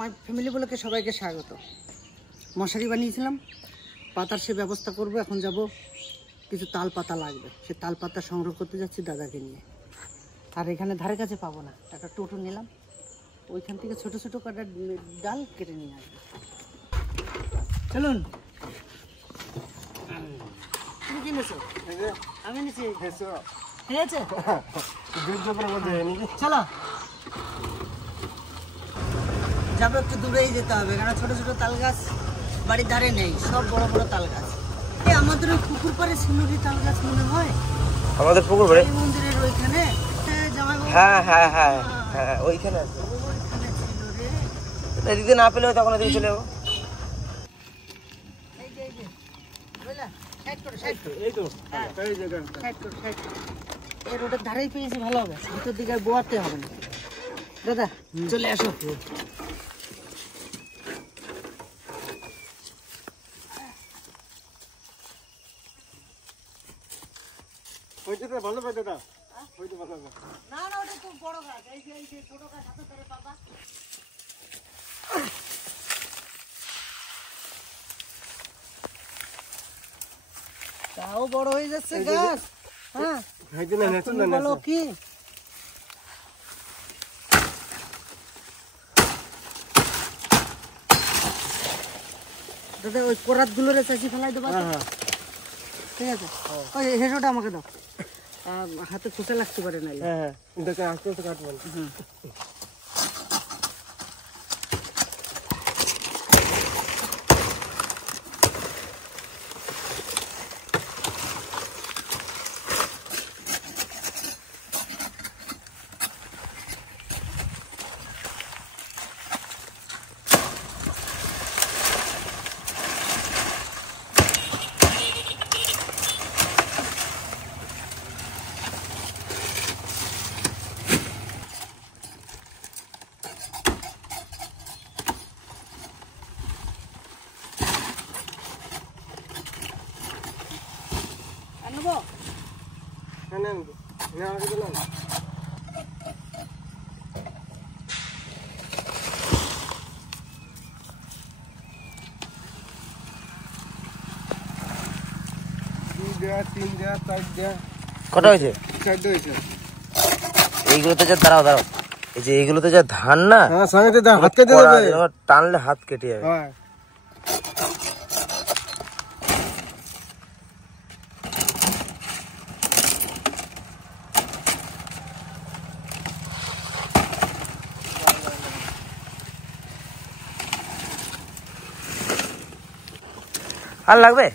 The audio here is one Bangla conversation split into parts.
মাই ফ্যামিলি বলে সবাইকে স্বাগত। মশারি বানিয়েছিলাম, পাতার সে ব্যবস্থা করব। এখন যাব, কিছু তাল পাতা লাগবে, সে তাল পাতা সংগ্রহ করতে যাচ্ছি দাদাকে নিয়ে। আর এখানে ধারে কাছে পাবো না, একটা টোটো নিলাম, ওইখান থেকে ছোট ছোট কাটা ডাল কেটে নিয়ে আসবে। চলুন। তুমি কি নেছো? আমি নিছি। ঠিক আছে, চলো যাবো। একটু দূরেই যেতে হবে, কারণ ছোট ছোট তাল গাছ বাড়ির ধারে নেই, সব বড় বড় তাল গাছ। আমাদের ওই পুকুর পাড়ে সিনুরি তাল গাছ মনে হয়, আমাদের পুকুর পাড়ে মন্দিরের ওইখানে। হ্যাঁ হ্যাঁ হ্যাঁ হ্যাঁ ওইখানে আছে। দিদি না পেলেও তখন ওদিকে চলে যাবো। এই রোডের ধারেই পেয়েছি, ভালো হবে। ভিতর দিকে আর বোয়াতে হবে না। দাদা চলে আসো। ভালো পাই দাদা, না না, ওটা খুব বড় গাছ। এই যে ছোট গাছ হাতে ধরে পাবা। তাও বড় হয়ে যাচ্ছে গাছ। হ্যাঁ বলো কি, দাদা ওই কোরাত গুলো রে চাষি ফেলাই দেবো। ঠিক আছে, ওই হেঁটোটা আমাকে দাও, হাতে খোঁচা লাগতে পারে না। কটা হয়েছে? এইগুলোতে যা দাঁড়াও দাঁড়াও, এই যে এইগুলোতে যা ধান না, টানলে হাত কেটে যাবে। আর লাগবে?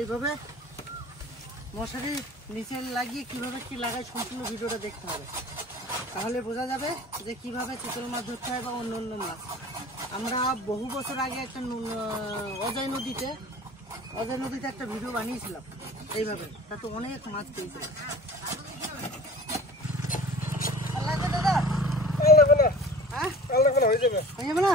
এইভাবে মশারি নিচে লাগিয়ে কিভাবে কি লাগায় সম্পূর্ণ ভিডিওটা দেখতে হবে, তাহলে বোঝা যাবে যে কিভাবে চিতল মাছ ধরতে হয় বা অন্য অন্য মাছ। আমরা বহু বছর আগে একটা অজয় নদীতে একটা ভিডিও বানিয়েছিলাম এইভাবে, তাতে অনেক মাছ পেয়েছিলাম। দাদা হ্যাঁ হয়ে যাবে না?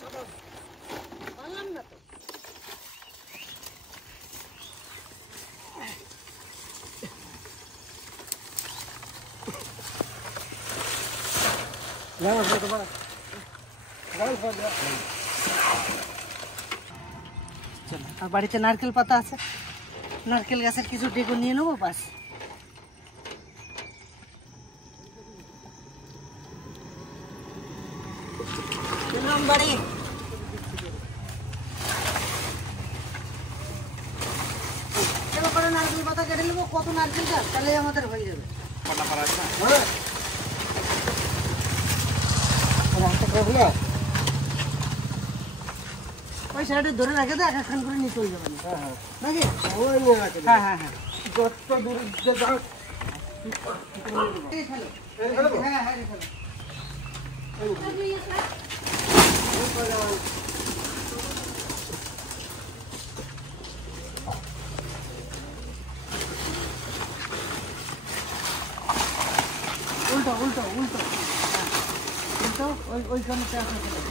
চলো পারলাম না তো। আর বাড়িতে নারকেল পাতা আছে, নারকেল গাছের কিছু ডেকো নিয়ে নেবো, বাস। বাড়ি নারকেল পাতা কেটে নেবো, কত নারকেল গাছ, তাহলে আমাদের হয়ে যাবে। ওই সাইডে ধরে রাখে তো এক একখান করে নিয়ে চলে যাবেন নাকি? হ্যাঁ হ্যাঁ হ্যাঁ, যত দূর যাও। হ্যাঁ হ্যাঁ উল্টো উল্টো উল্টো, হ্যাঁ উল্টো, ওইখানে আসা চলে যাবে।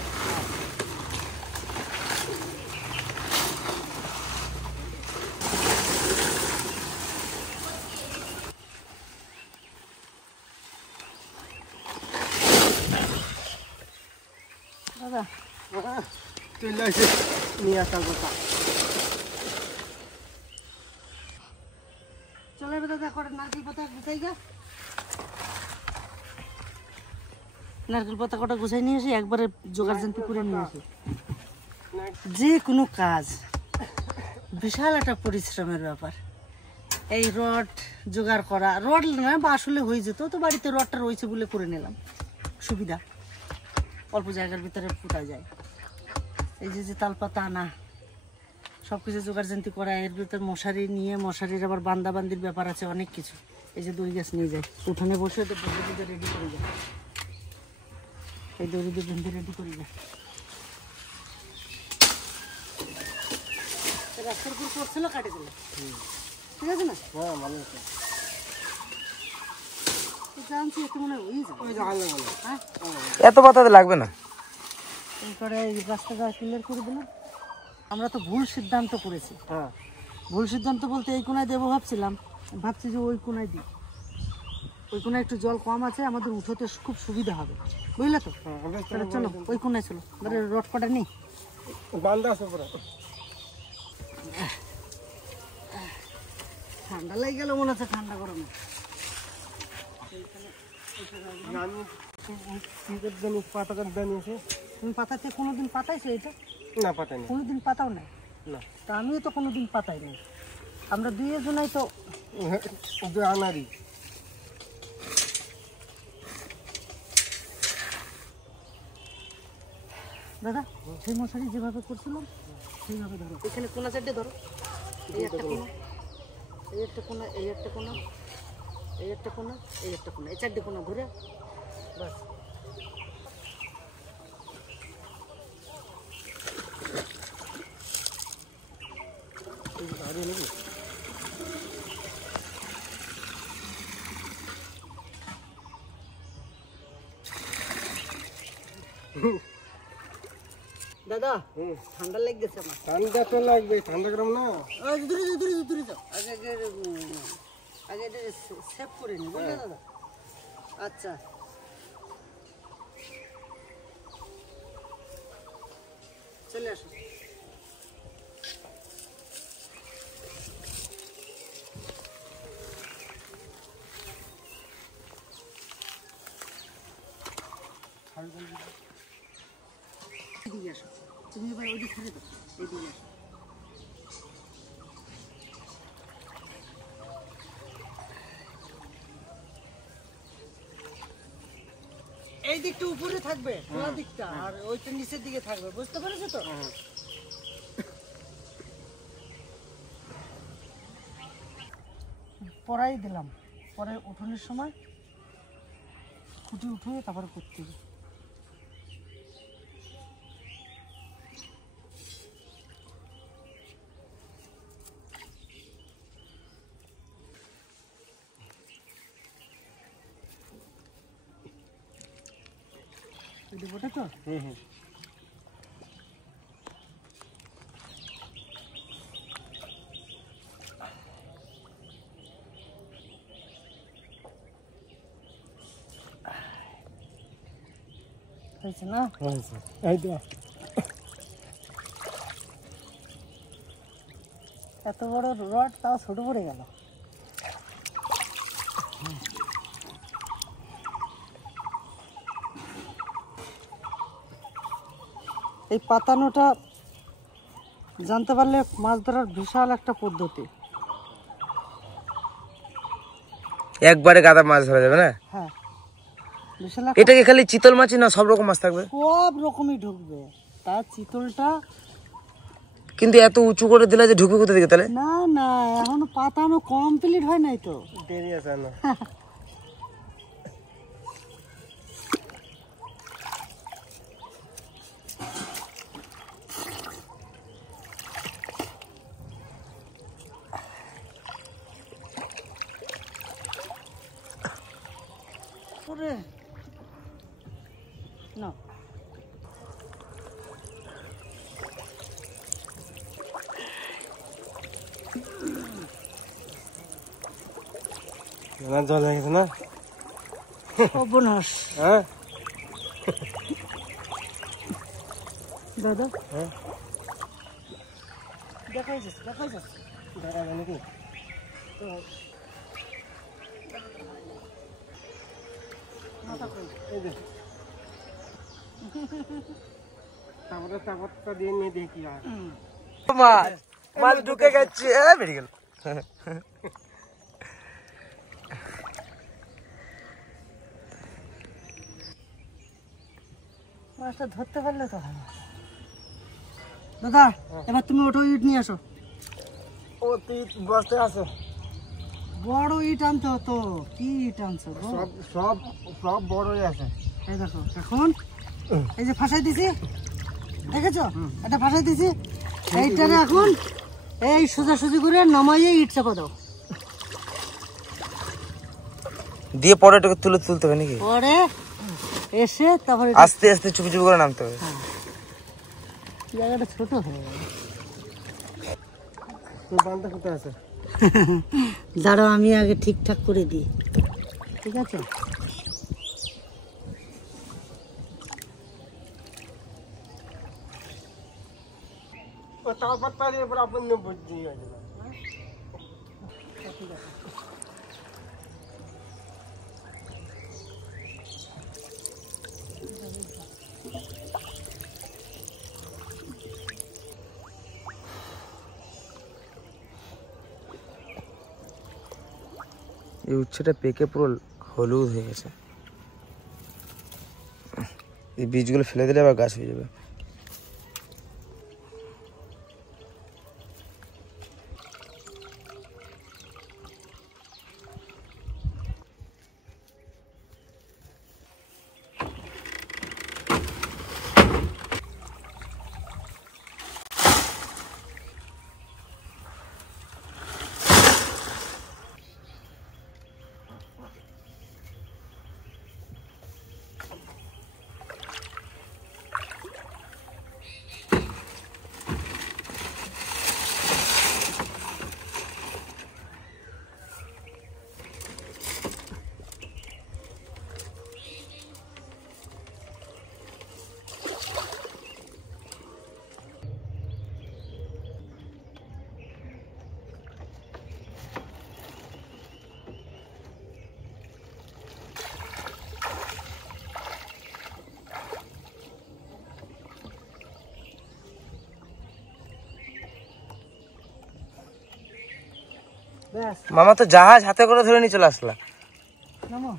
দাদা চলে আসে নিয়ে আসার কথা। চলে দাদা, করে নারকেল পাতা গুছাই গা। নারকেল পাতা কটা গুছাই নিয়ে আসি, একবারে জোগাড় জানতে করে নিয়ে আসি। যে কোনো কাজ বিশাল একটা পরিশ্রমের ব্যাপার। এই রড জোগাড় করা, রড না বা আসলে হয়ে যেত, তো বাড়িতে রডটা রয়েছে বলে করে নিলাম, সুবিধা, অল্প জায়গার ভিতরে ফুটা যায়। এই যে তালপাতা আনা, সব কিছু জোগাড় জানতি করা, এর ভিতরে মশারি নিয়ে, মশারির আবার বান্দাবান্দির ব্যাপার আছে অনেক কিছু। এই যে দড়ি গাছ নিয়ে যায়, উঠানে বসে তো দড়ি রেডি করে যায়, এই দড়ি দিয়ে বেঁধে রেডি করে যায়। রাস্তার উপর করছিল, কাটে দিল, ঠিক আছে না? হ্যাঁ ভালো আছে। জানছি একটু মনে হয় হ্যাঁ, এত পাতাতে লাগবে না। এরপরে এই রাস্তাটা ক্লিয়ার করে দিলাম। আমরা তো ভুল সিদ্ধান্ত করেছি। হ্যাঁ, ভুল সিদ্ধান্ত বলতে এই কোনায় দেবো ভাবছিলাম, ভাবছি যে ওই কোনায় দিই, ওই কোনায় একটু জল কম আছে, আমাদের উঠোতে খুব সুবিধা হবে, বুঝলে তো? তাহলে চলো ওই কোনায় চলো, রড কটা নেই, বান্দা আছে পুরো। ঠান্ডা লেগে গেল মনে হচ্ছে, ঠান্ডা গরমে। তুমি পাতাতে কোনোদিন পাতাইছো এটা? না পাতাই না। কোনোদিন পাতাও নাই? না। তা আমিও তো কোনোদিন পাতাই নাই। আমরা দুইজনাই তো আনারি। দাদা সেই মশারি যেভাবে করছিলাম সেইভাবে ধরো, এখানে কোনা চারটে ধরো, এই একটা কোনা, এই একটা কোনা, এই একটা কোনা, এই একটা কোনা, এই একটা কোনা, এই চারটে কোনা ধরে বাস। দাদা ঠান্ডা লেগেছে আমার। ঠান্ডা তো লাগবে, ঠান্ডা গরম না। দূরে যাও, দূরে যাও, দূরে যাও, আগে আগে এটা সেভ করে নি, বুঝলে দাদা? আচ্ছা চলে আসো। এদিকে আসো, তুমি এবার ওইদিক ছেড়ে দাও, এদিকে আসো। এই দিকটা উপরে থাকবে, খোলা দিকটা, আর ওইটা নিচের দিকে থাকবে, বুঝতে পেরেছো তো? পরাই দিলাম, পরে উঠোনের সময় খুঁটি উঠিয়ে তারপরে করতে হবে। ওটা তো হয়েছে না? এই তো এত বড় রড তাও ছোট পড়ে গেল। এই পাতানোটা জানতে পারলে মাছ ধরার বিশাল একটা পদ্ধতি। একবারে গাদা মাছ ধরা যাবে না? হ্যাঁ, বিশাল এটা কি খালি চিতল মাছই না, সব রকম মাছ থাকবে? সব রকমই ঢুকবে। তার চিতলটা কিন্তু এত উঁচু করে দিলে যে ঢুকবে কোথা থেকে তাহলে? না না, এখনো পাতানো কমপ্লিট হয় নাই তো, দেরি আছে না। ওরে না জল হয়ে গেছে না? অবনাশ। হ্যাঁ দাদা হ্যাঁ, দেখাই যাচ্ছে ধরা যাবে নাকি? তো মাথা কই? এই যে তারপরটা দিয়ে নিয়ে দেখি আর মাছ মাছ ঢুকে গেছে, বেরিয়ে গেল। মাছটা ধরতে পারলে তো হয়। দাদা এবার তুমি ওটো ইট নিয়ে আসো। ও তুই বসতে আছে, বড় ইট আনতে হতো, কি ইট আনছো গো? সব সব সব বড়ই আছে। এই দেখো এখন এই যে ফাঁসাই দিছি, দেখেছো? এটা ফাঁসাই দিছি, এইটারে এখন এই সোজাসুজি করে নামাইয়ে ইট চাপা দাও। দিয়ে পরে এটাকে তুলতে হবে নাকি? পরে এসে তারপরে আস্তে আস্তে চুপি চুপি করে নামতে হবে। জায়গাটা ছোট হয়ে গেল। তোর বানটা কোথায় আছে? দাঁড়াও আমি আগে ঠিকঠাক করে দিই, ঠিক আছে? ও তারপরটা দিয়ে পরে আপন বুঝি হয়ে যাবে। ঠিক আছে। এই উচ্ছেটা পেকে পুরো হলুদ হয়ে গেছে, এই বীজগুলো ফেলে দিলে আবার গাছ হয়ে যাবে। ব্যাস মামা তো জাহাজ হাতে করে ধরে নিয়ে চলে আসলা। নামো।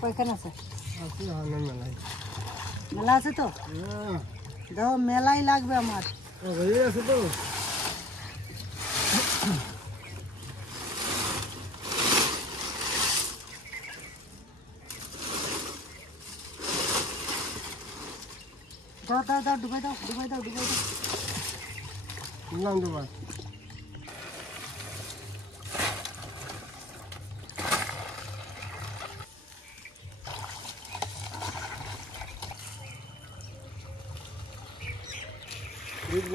কয়খানে আছে? মেলা আছে তো? দেখো মেলাই লাগবে আমার। আছে তো দাও দাও দাও, ডুবাই দাও ডুবাই দাও ডুবাই দাও। নাম দেবা।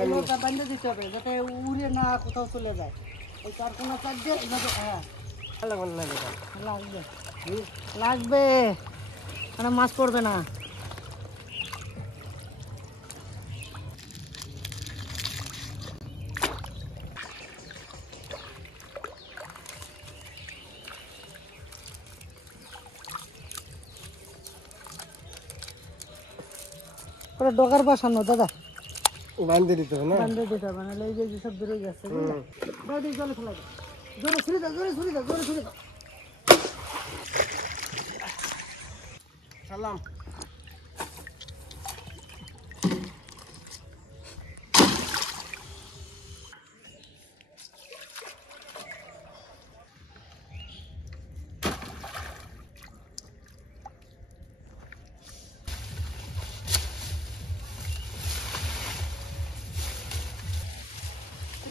এইভাবে বাঁধে দিতে হবে যাতে উড়ে না কোথাও চলে যায়। ওই চারকোনা চার দিয়ে এইভাবে, হ্যাঁ লাগবে লাগবে, মানে মাছ পড়বে না। ওটা ডগার বাসানো দাদা, বান্ধে দিতে হবে না? বান্ধে দিতে হবে, নাহলে এই যে সব বেরোয় যাচ্ছে, বুঝলে? দাও দিই, জলে ফেলা যায়, জোরে ছুরি দাও, জোরে ছুরি দাও, জোরে ছুরি দাও। সালাম।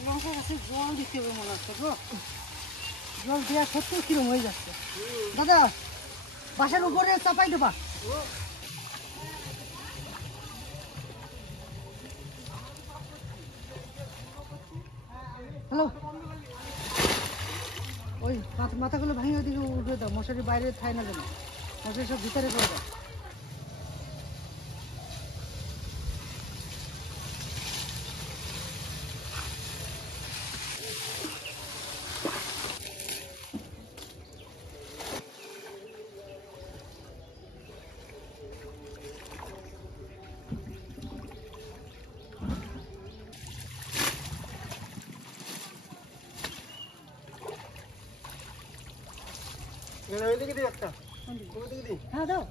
লঙ্কা গাছে জল দিতে হবে মনে হচ্ছে গো, জল দেওয়া সত্ত্বেও কিরম হয়ে যাচ্ছে। দাদা বাসার উপরে চাপাই দেবা। হ্যালো, ওই মাথাগুলো ভাঙিয়ে ওইদিকে উঠে দাও, মশারি বাইরে থাই না যেন, মশারি সব ভিতরে করে দাও। ওইদিকে দিই একটা, ওইদিকে দিই। হ্যাঁ দাও।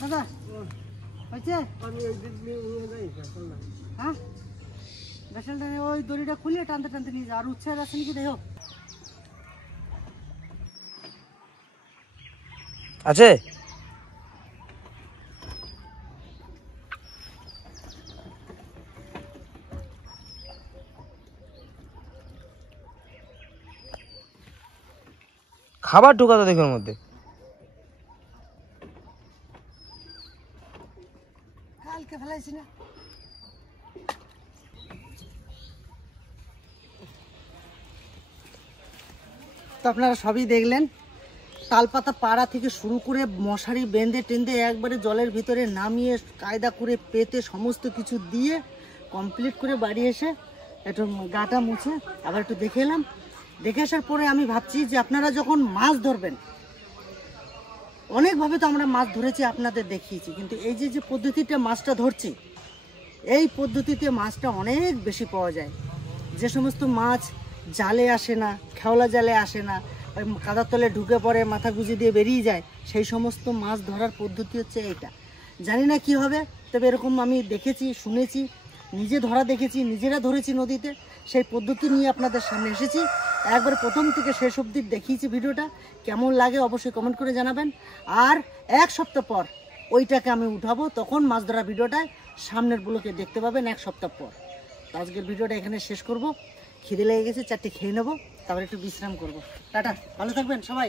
দাদা হয়েছে? আমি ওই দিক দিয়ে নিয়ে যাই, চল না। হ্যাঁ, ভেসেলটা ওই দড়িটা খুলে টানতে টানতে নিয়ে যাও। আর উৎসাহ আছে নাকি দেখো। আছে? খাবার ঢোকাতো দেখো ওর মধ্যে। কালকে ফেলাইছি না। তো আপনারা সবই দেখলেন, তালপাতা পাড়া থেকে শুরু করে মশারি বেঁধে টেঁধে একবারে জলের ভিতরে নামিয়ে কায়দা করে পেতে সমস্ত কিছু দিয়ে কমপ্লিট করে বাড়ি এসে একটু গাটা মুছে আবার একটু দেখে এলাম। দেখে আসার পরে আমি ভাবছি যে আপনারা যখন মাছ ধরবেন, অনেকভাবে তো আমরা মাছ ধরেছি, আপনাদের দেখিয়েছি, কিন্তু এই যে যে পদ্ধতিটা মাছটা ধরছি, এই পদ্ধতিতে মাছটা অনেক বেশি পাওয়া যায়। যে সমস্ত মাছ জালে আসে না, খেওলা জালে আসে না, ওই কাদার তলে ঢুকে পড়ে মাথা গুঁজে দিয়ে বেরিয়ে যায়, সেই সমস্ত মাছ ধরার পদ্ধতি হচ্ছে এইটা। জানি না কি হবে, তবে এরকম আমি দেখেছি, শুনেছি, নিজে ধরা দেখেছি, নিজেরা ধরেছি নদীতে, সেই পদ্ধতি নিয়ে আপনাদের সামনে এসেছি। একবার প্রথম থেকে শেষ অবধি দেখিয়েছি ভিডিওটা। কেমন লাগে অবশ্যই কমেন্ট করে জানাবেন। আর এক সপ্তাহ পর ওইটাকে আমি উঠাবো, তখন মাছ ধরা ভিডিওটা সামনের ব্লকে দেখতে পাবেন এক সপ্তাহ পর। তো আজকের ভিডিওটা এখানে শেষ করব। খিদে লেগে গেছে, চারটে খেয়ে নেবো, তারপর একটু বিশ্রাম করব। টাটা, ভালো থাকবেন সবাই।